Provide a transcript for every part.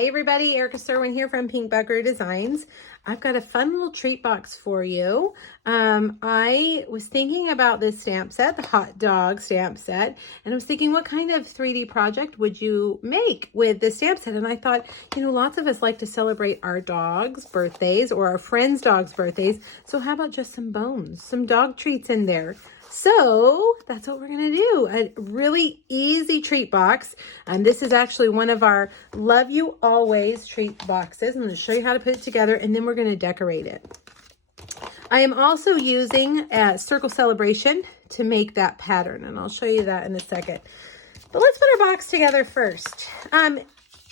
Hey everybody, Erica Serwin here from Pink Buckaroo Designs. I've got a fun little treat box for you. I was thinking about this stamp set, the hot dog stamp set, and I was thinking what kind of 3D project would you make with this stamp set? And I thought, you know, lots of us like to celebrate our dogs' birthdays or our friends' dogs' birthdays. So how about just some bones, some dog treats in there? So that's what we're going to do. A really easy treat box. And this is actually one of our Love You Always treat boxes. I'm going to show you how to put it together and then we're going to decorate it. I am also using Circle Celebration to make that pattern. And I'll show you that in a second. But let's put our box together first.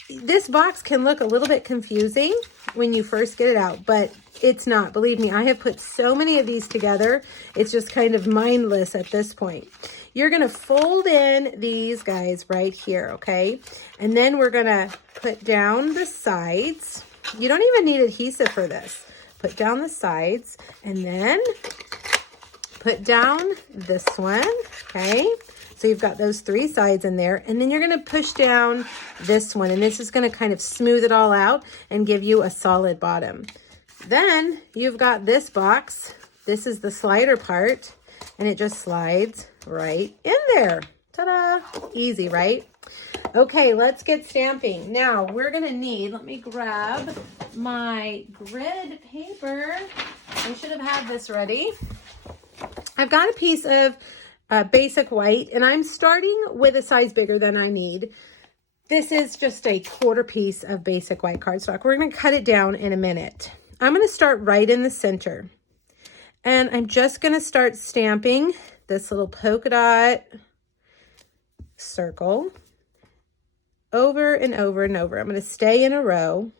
This box can look a little bit confusing when you first get it out, but it's not. Believe me, I have put so many of these together. It's just kind of mindless at this point. You're going to fold in these guys right here, okay? And then we're going to put down the sides. You don't even need adhesive for this. Put down the sides and then put down this one, okay? So you've got those three sides in there, and then you're going to push down this one, and this is going to kind of smooth it all out and give you a solid bottom. Then you've got this box. This is the slider part, and it just slides right in there. Ta-da! Easy, right? Okay, let's get stamping. Now we're going to need, let me grab my grid paper. I should have had this ready. I've got a piece of basic white, and I'm starting with a size bigger than I need. This is just a quarter piece of basic white cardstock. We're going to cut it down in a minute. I'm going to start right in the center, and I'm just going to start stamping this little polka dot circle over and over and over. I'm going to stay in a row,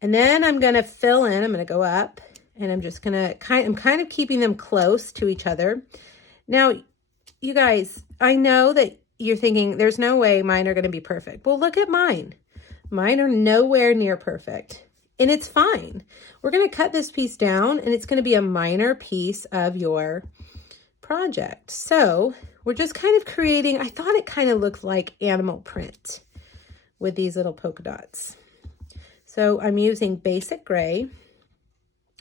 and then I'm going to fill in. I'm going to go up, and I'm just going to I'm kind of keeping them close to each other. Now, you guys, I know that you're thinking there's no way mine are going to be perfect. Well, look at mine. Mine are nowhere near perfect, and it's fine. We're going to cut this piece down, and it's going to be a minor piece of your project. So we're just kind of creating, I thought it kind of looked like animal print with these little polka dots. So I'm using basic gray.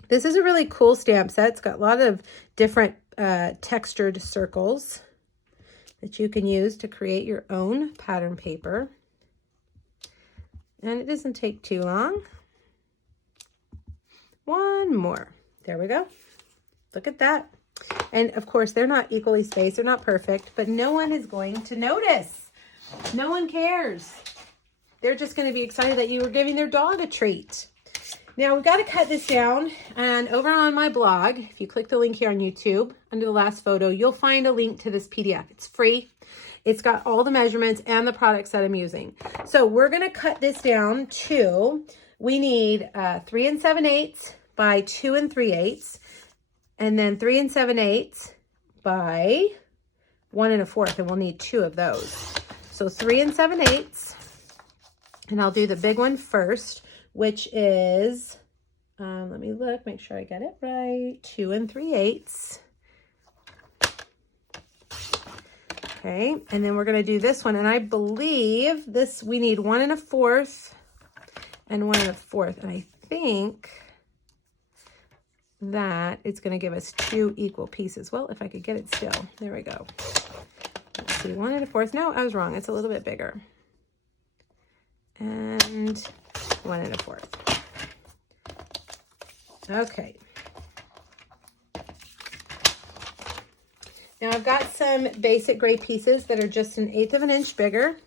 This is a really cool stamp set. It's got a lot of different textured circles that you can use to create your own pattern paper. And it doesn't take too long. One more. There we go. Look at that. And of course, they're not equally spaced. They're not perfect, but no one is going to notice. No one cares. They're just going to be excited that you were giving their dog a treat. Now we've got to cut this down, and over on my blog, if you click the link here on YouTube, under the last photo, you'll find a link to this PDF. It's free. It's got all the measurements and the products that I'm using. So we're going to cut this down to, we need 3 7/8 by 2 3/8, and then 3 7/8 by 1 1/4, and we'll need 2 of those. So 3 7/8, and I'll do the big one first, which is, let me look, make sure I get it right, 2 3/8. Okay, and then we're going to do this one, and I believe this, we need 1 1/4 and 1 1/4, and I think that it's going to give us 2 equal pieces. Well, if I could get it still, there we go. Let's see, 1 1/4, no, I was wrong, it's a little bit bigger. And 1 1/4. Okay. Now I've got some basic gray pieces that are just 1/8 of an inch bigger,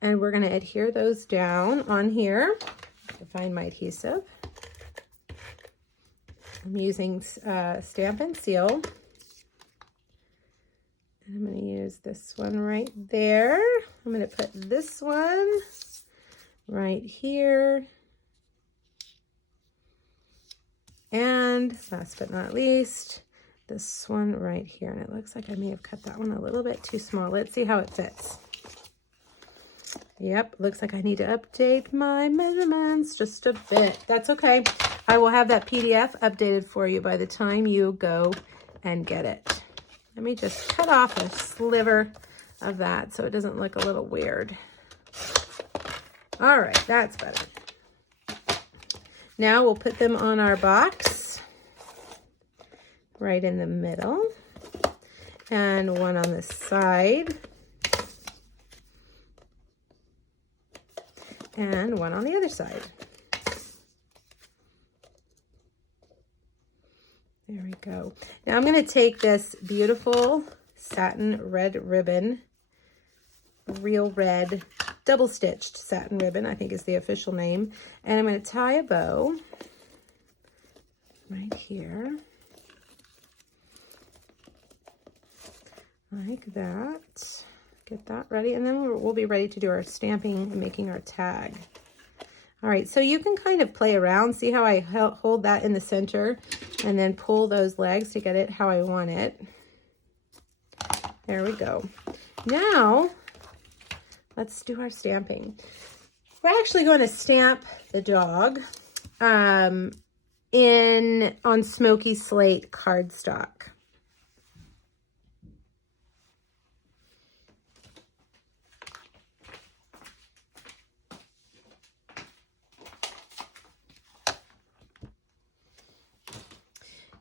and we're going to adhere those down on here to find my adhesive. I'm using Stamp and Seal. And I'm going to use this one right there. I'm going to put this one right here. And last but not least, this one right here. And it looks like I may have cut that one a little bit too small. Let's see how it fits. Yep, looks like I need to update my measurements just a bit. That's okay. I will have that PDF updated for you by the time you go and get it. Let me just cut off a sliver of that so it doesn't look a little weird. All right, that's better. Now we'll put them on our box right in the middle, and one on this side, and one on the other side. There we go. Now I'm going to take this beautiful satin red ribbon, Real Red double stitched satin ribbon, I think is the official name, and I'm going to tie a bow right here, like that. Get that ready, and then we'll be ready to do our stamping and making our tag. All right, so you can kind of play around. See how I hold that in the center and then pull those legs to get it how I want it. There we go. Now, let's do our stamping. We're actually going to stamp the dog on Smoky Slate cardstock.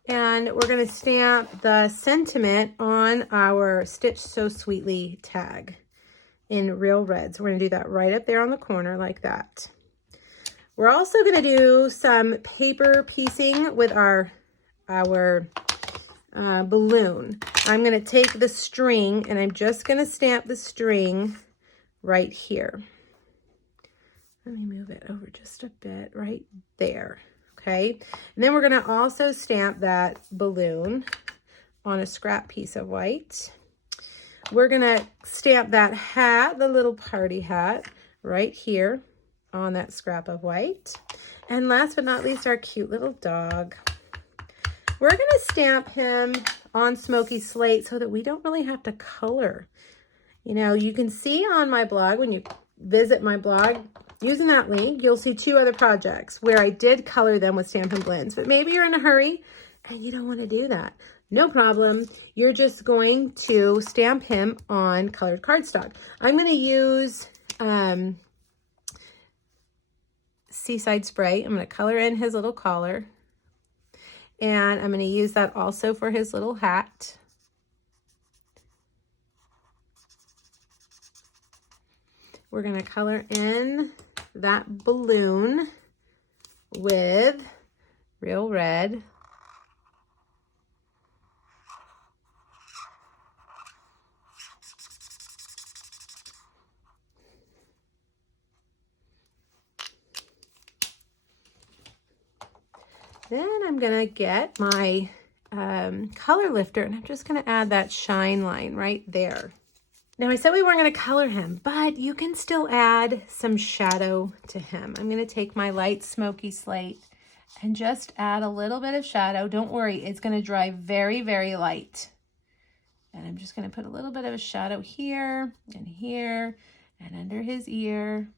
And we're going to stamp the sentiment on our Stitch So Sweetly tag in Real Red. So we're going to do that right up there on the corner like that. We're also going to do some paper piecing with our balloon. I'm going to take the string and I'm just going to stamp the string right here. Let me move it over just a bit right there. Okay, and then we're going to also stamp that balloon on a scrap piece of white. We're going to stamp that hat, the little party hat, right here on that scrap of white. And last but not least, our cute little dog. We're going to stamp him on Smoky Slate so that we don't really have to color. You know, you can see on my blog, when you visit my blog, using that link, you'll see 2 other projects where I did color them with Stampin' Blends, but maybe you're in a hurry and you don't want to do that. No problem. You're just going to stamp him on colored cardstock. I'm going to use Seaside Spray. I'm going to color in his little collar, and I'm going to use that also for his little hat. We're going to color in that balloon with Real Red. Then I'm going to get my color lifter, and I'm just going to add that shine line right there. Now, I said we weren't going to color him, but you can still add some shadow to him. I'm going to take my light Smoky Slate and just add a little bit of shadow. Don't worry, it's going to dry very, very light. And I'm just going to put a little bit of a shadow here and under his ear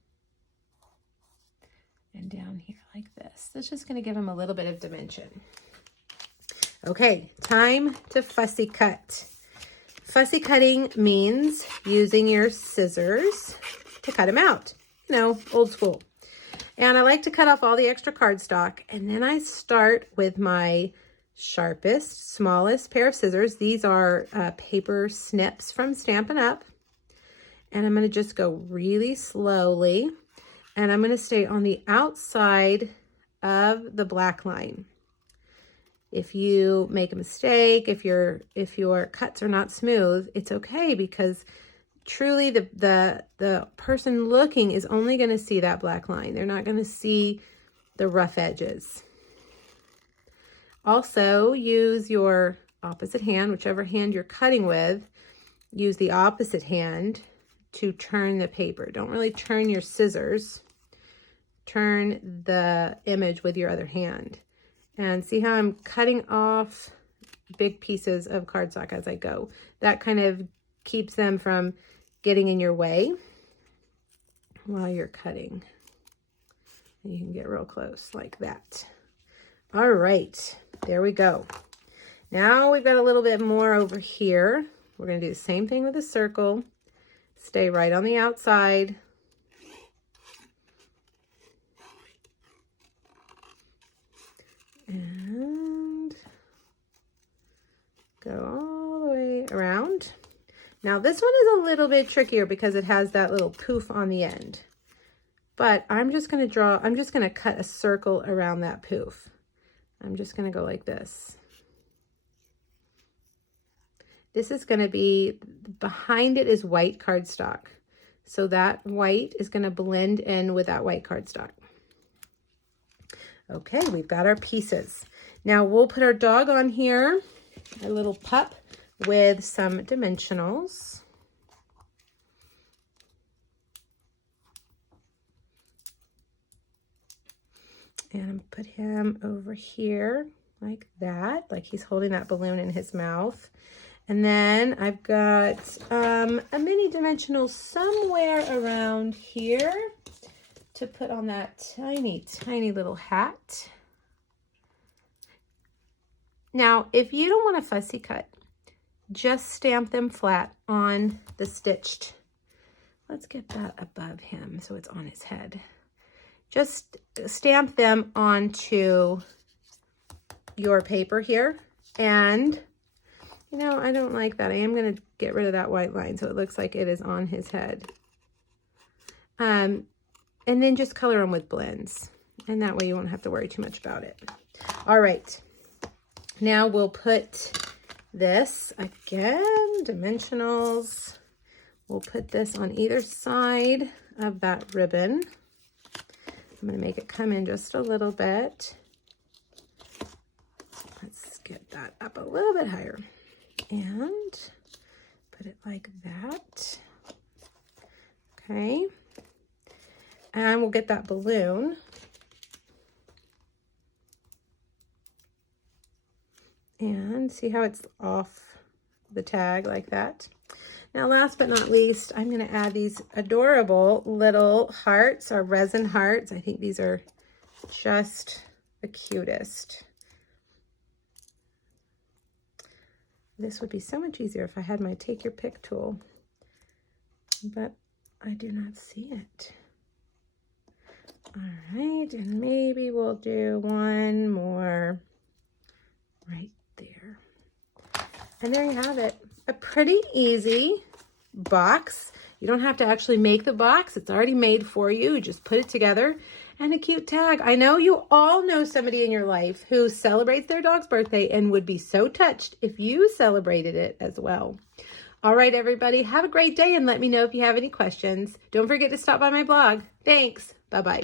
and down here like this. That's just going to give him a little bit of dimension. Okay, time to fussy cut. Fussy cutting means using your scissors to cut them out. You know, old school. And I like to cut off all the extra cardstock, and then I start with my sharpest, smallest pair of scissors. These are paper snips from Stampin' Up. And I'm going to just go really slowly, and I'm going to stay on the outside of the black line. If you make a mistake, if your cuts are not smooth, it's okay, because truly the person looking is only going to see that black line. They're not going to see the rough edges. Also, use your opposite hand, whichever hand you're cutting with, use the opposite hand to turn the paper. Don't really turn your scissors. Turn the image with your other hand. And see how I'm cutting off big pieces of cardstock as I go. That kind of keeps them from getting in your way while you're cutting. And you can get real close like that. All right, there we go. Now we've got a little bit more over here. We're going to do the same thing with the circle. Stay right on the outside. Go all the way around. Now this one is a little bit trickier because it has that little poof on the end. But I'm just going to cut a circle around that poof. I'm just going to go like this. This is going to be, behind it is white cardstock. So that white is going to blend in with that white cardstock. Okay, we've got our pieces. Now we'll put our dog on here, our little pup, with some dimensionals. And I'm gonna put him over here like that, like he's holding that balloon in his mouth. And then I've got a mini dimensional somewhere around here to put on that tiny, tiny little hat. Now, if you don't want a fussy cut, just stamp them flat on the stitched. Let's get that above him so it's on his head. Just stamp them onto your paper here. And, you know, I don't like that. I am going to get rid of that white line so it looks like it is on his head. And then just color them with blends. And that way you won't have to worry too much about it. All right. Now we'll put this, again, dimensionals. We'll put this on either side of that ribbon. I'm going to make it come in just a little bit. Let's get that up a little bit higher. And put it like that. Okay. And we'll get that balloon. And see how it's off the tag like that. Now, last but not least, I'm going to add these adorable little hearts, or resin hearts. I think these are just the cutest. This would be so much easier if I had my take your pick tool, but I do not see it. All right, and maybe we'll do one more right there. And there you have it. A pretty easy box. You don't have to actually make the box. It's already made for you. Just put it together. And a cute tag. I know you all know somebody in your life who celebrates their dog's birthday and would be so touched if you celebrated it as well. All right, everybody. Have a great day and let me know if you have any questions. Don't forget to stop by my blog. Thanks. Bye-bye.